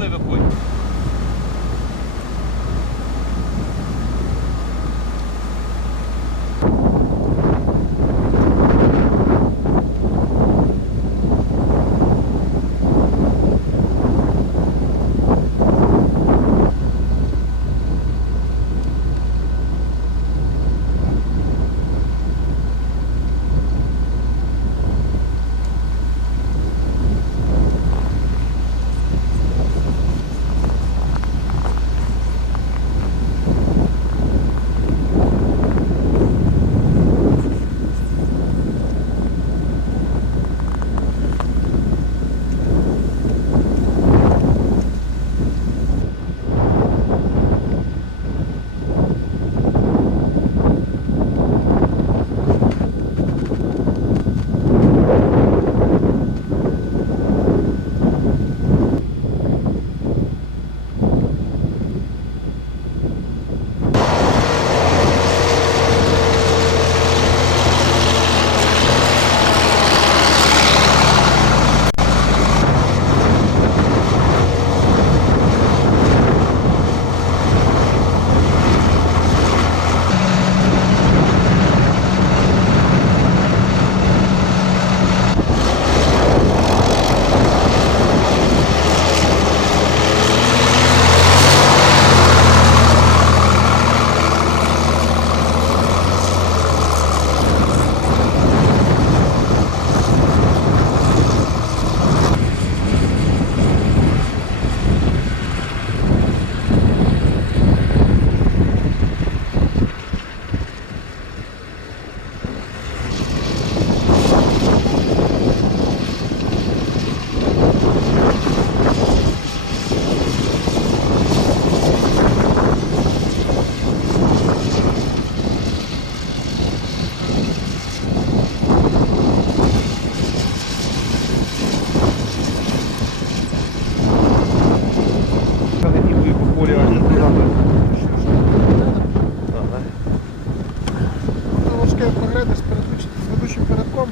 коли виходять. прогрес перед ведучим передком.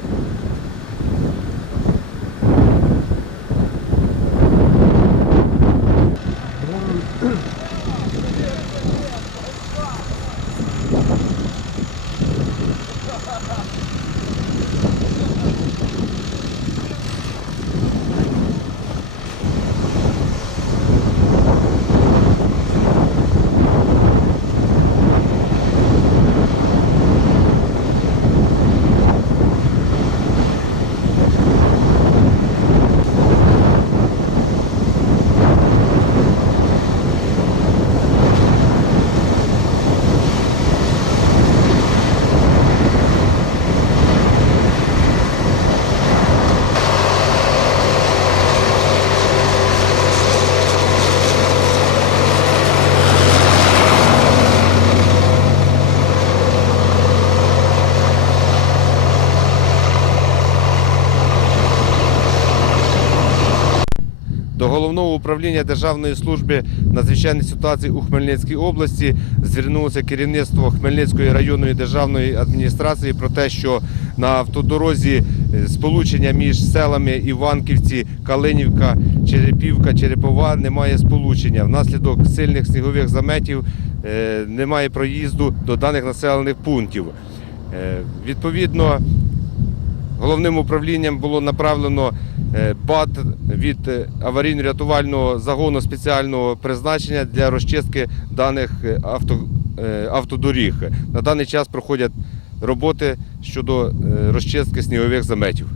Головного управління Державної служби надзвичайних ситуацій у Хмельницькій області звернулося керівництво Хмельницької районної державної адміністрації про те, що на автодорозі сполучення між селами Іванківці, Калинівка, Черепівка, Черепова немає сполучення. Внаслідок сильних снігових заметів е, немає проїзду до даних населених пунктів. Е, Відповідно, головним управлінням було направлено е, БАТ від е, аварійно-рятувального загону спеціального призначення для розчистки даних е, авто, автодоріг. На даний час проходять роботи щодо розчистки снігових заметів.